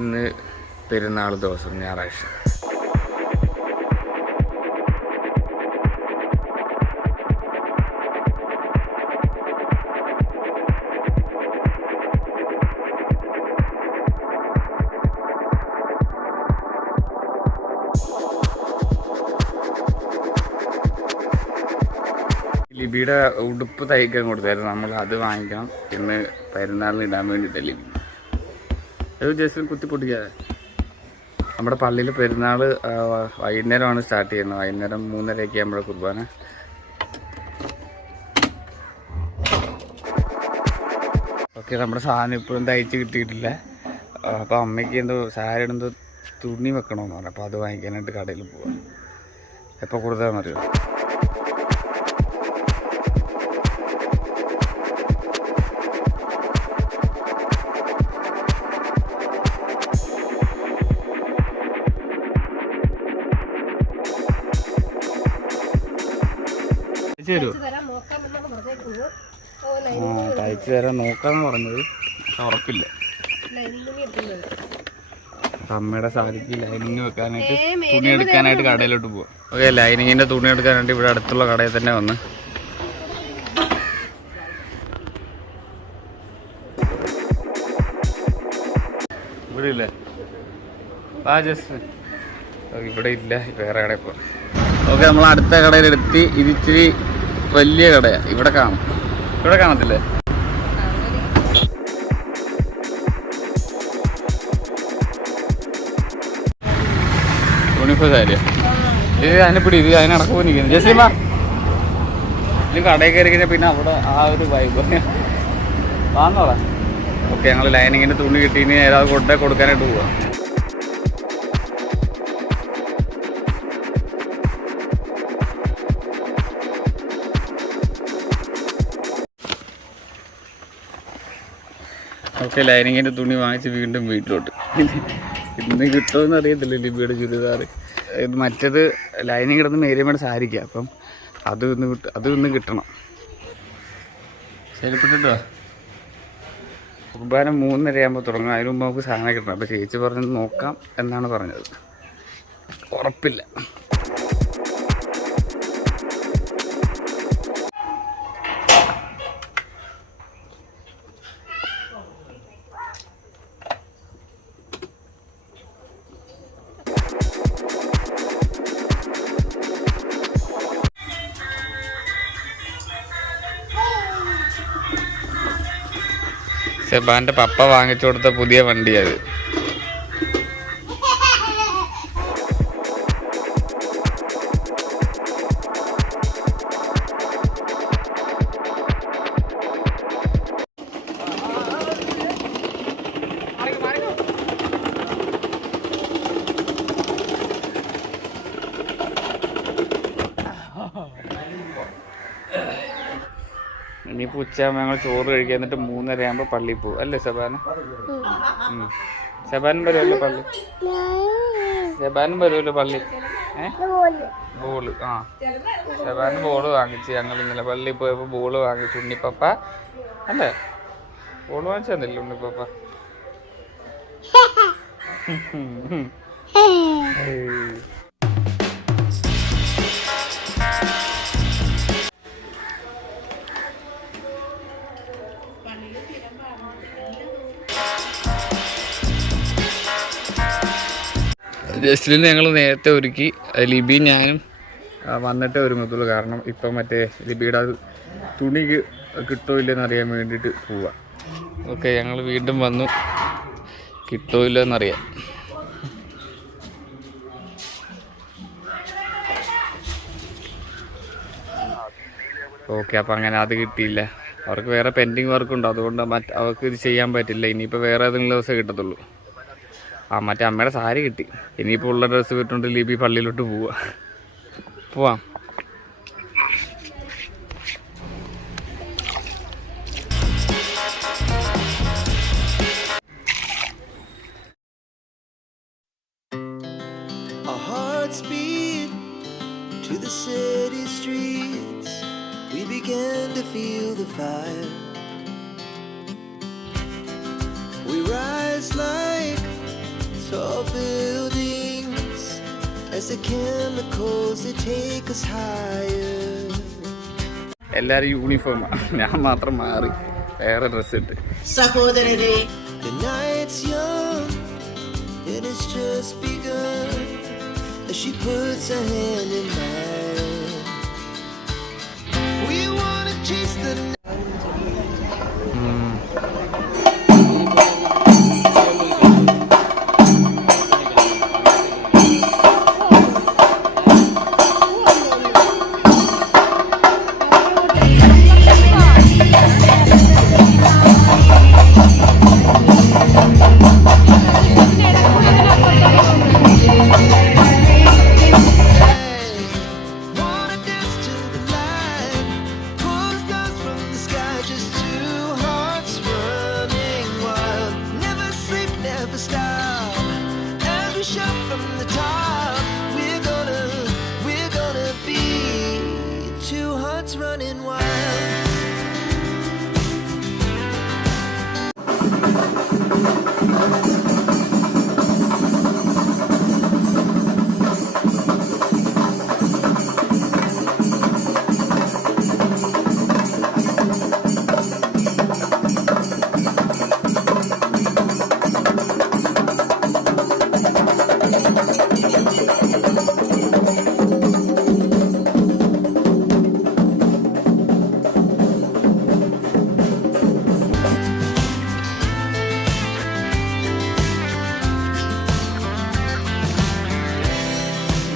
ഇന്ന് പെരുന്നാൾ ദിവസം ഞായറാഴ്ച. ലിബിയുടെ ഉടുപ്പ് തയ്ക്കാൻ കൊടുത്തായിരുന്നു, നമ്മൾ അത് വാങ്ങിക്കണം. ഇന്ന് പെരുന്നാളിന് ഇടാൻ വേണ്ടിയിട്ട് ലിബി അത് ജസ്റ്റ് കുത്തിപ്പൊട്ടിക്കാതെ. നമ്മുടെ പള്ളിയിൽ പെരുന്നാൾ വൈകുന്നേരമാണ് സ്റ്റാർട്ട് ചെയ്യുന്നത്. വൈകുന്നേരം 3:30 ആകുമ്പോഴേ കുർബാന. ഓക്കെ, നമ്മുടെ സാധനം ഇപ്പോഴും തയ്ച്ച് കിട്ടിയിട്ടില്ല. അപ്പോൾ അമ്മയ്ക്ക് എന്തോ സാരിയുടെ എന്തോ തുണി വെക്കണമെന്ന് പറഞ്ഞു. അപ്പോൾ അത് വാങ്ങിക്കാനായിട്ട് കടയിൽ പോവാം. എപ്പോൾ കൊടുത്താൽ അറിയോ? തയ്ച്ചു തരാൻ നോക്കാന്ന് പറഞ്ഞത്, ഉറപ്പില്ല. അമ്മയുടെ സാരിക്ക് ലൈനിങ് വെക്കാനായിട്ട് തുണി എടുക്കാനായിട്ട് കടയിലോട്ട് പോവാം. ഓക്കെ, ലൈനിങ്ങിന്റെ തുണി എടുക്കാനായിട്ട് ഇവിടെ അടുത്തുള്ള കടയിൽ തന്നെ വന്ന്. ഇവിടെ ഇല്ലേ? ജസ്റ്റ് ഇവിടെ ഇല്ല, വേറെ കടയിൽ പോവാം. ഓക്കെ, നമ്മൾ അടുത്ത കടയിലെടുത്തി. ഇതിച്ചിരി വലിയ കടയാണ്. ഇവിടെ കാണും, ഇവിടെ കാണത്തില്ലേ? യൂണിഫോം സാരിയാ ഇത്. അതിനെപ്പിടി ഇത് അതിനടക്ക് പോയി നിൽക്കുന്നത്. ജസ്ലിമ ഇത് കടയിൽ കയറി കഴിഞ്ഞാൽ പിന്നെ അവിടെ ആ ഒരു വൈബ് വാങ്ങോളാം. ഓക്കെ, ഞങ്ങൾ ലൈനിങ്ങിൻ്റെ തുണി കിട്ടി. ഇനി ഏതാவது കൊണ്ടേ കൊടുക്കാനായിട്ട് പോവാം. ഓക്കെ, ലൈനിങ്ങിൻ്റെ തുണി വാങ്ങിച്ച് വീണ്ടും വീട്ടിലോട്ട്. ഇന്ന് കിട്ടുമെന്ന് അറിയത്തില്ല ലിബിയുടെ ചുരിദാർ. ഇത് മറ്റേത് ലൈനിങ് കിടന്ന് മേരിയമ്മയുടെ സാരിക്കുക. അപ്പം അത് ഇന്ന് കിട്ടണം. ശരിപ്പെട്ടിട്ടോ? കുർബാന 3:30 ആകുമ്പോൾ തുടങ്ങും. അതിന് മുമ്പ് നമുക്ക് സാധനം കിട്ടണം. അപ്പോൾ ചേച്ചി പറഞ്ഞത് നോക്കാം എന്നാണ് പറഞ്ഞത്. ഉറപ്പില്ല. സെബാന്റെ പപ്പ വാങ്ങിച്ചു കൊടുത്ത പുതിയ വണ്ടിയത്. ഇനിയിപ്പോൾ ഉച്ചയാകുമ്പോൾ ഞങ്ങൾ ചോറ് കഴിക്കുക. എന്നിട്ട് 3:30 ആകുമ്പോൾ പള്ളിയിൽ പോകും അല്ലേ സെബാന്? സെബാനും വരുമല്ലോ പള്ളി. സെബാനും വരുമല്ലോ പള്ളി. ബോള് സെബാനും ബോള് വാങ്ങിച്ച്. ഞങ്ങൾ ഇന്നലെ പള്ളിയിൽ പോയപ്പോൾ ബോള് വാങ്ങിച്ചു. ഉണ്ണിപ്പപ്പ അല്ലേ? ബോള് വാങ്ങിച്ചെന്നില്ല ഉണ്ണിപ്പപ്പ? ജസ്റ്റിന് ഞങ്ങൾ നേരത്തെ ഒരുക്കി. ലിബി ഞാനും വന്നിട്ടേ ഒരുങ്ങത്തുള്ളൂ. കാരണം ഇപ്പം മറ്റേ ലിബിയുടെ അത് തുണി കിട്ടോ ഇല്ലെന്ന് അറിയാൻ വേണ്ടിയിട്ട് പോവാം. ഓക്കെ, ഞങ്ങൾ വീണ്ടും വന്നു. കിട്ടോ ഇല്ലെന്നറിയാം. ഓക്കെ, അപ്പം അങ്ങനെ അത് കിട്ടിയില്ല. അവർക്ക് വേറെ പെൻഡിങ് വർക്കുണ്ട്. അതുകൊണ്ട് അവർക്ക് ഇത് ചെയ്യാൻ പറ്റില്ല. ഇനിയിപ്പോൾ വേറെ ഏതെങ്കിലും ദിവസം കിട്ടത്തുള്ളൂ. മറ്റേ അമ്മയുടെ സാരി കിട്ടി. ഇനിയിപ്പോൾ ഉള്ള ഡ്രസ്സ് വിട്ടുകൊണ്ട് ലിബി പള്ളിയിലോട്ട് പോവാം. Our hearts beat to the city streets. We began to feel the fire. We rise like tall buildings as the chemicals they take us higher. എല്ലാവരും യൂണിഫോമാണ്, ഞാൻ മാത്രം മാറി വേറെ ഡ്രസ്സ് ഇട്ട്. സഹോദരരെ, The night's young and it's just begun as she puts her hand in mine. We wanna chase the wanna dance to the light, pull stars from the sky, just two hearts running wild. Never sleep, never stop. As we shout from the top, we're gonna be two hearts running wild.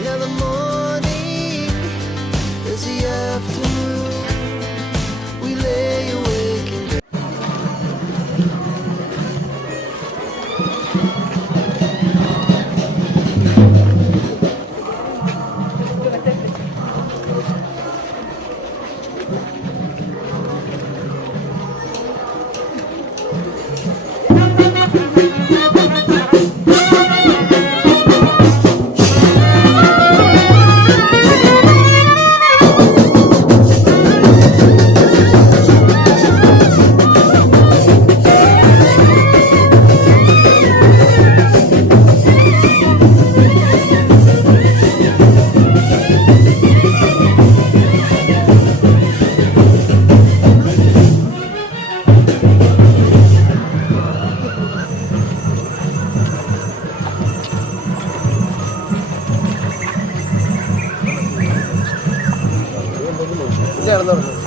Now the morning is the afternoon. We lay awake in bed. നടന്നു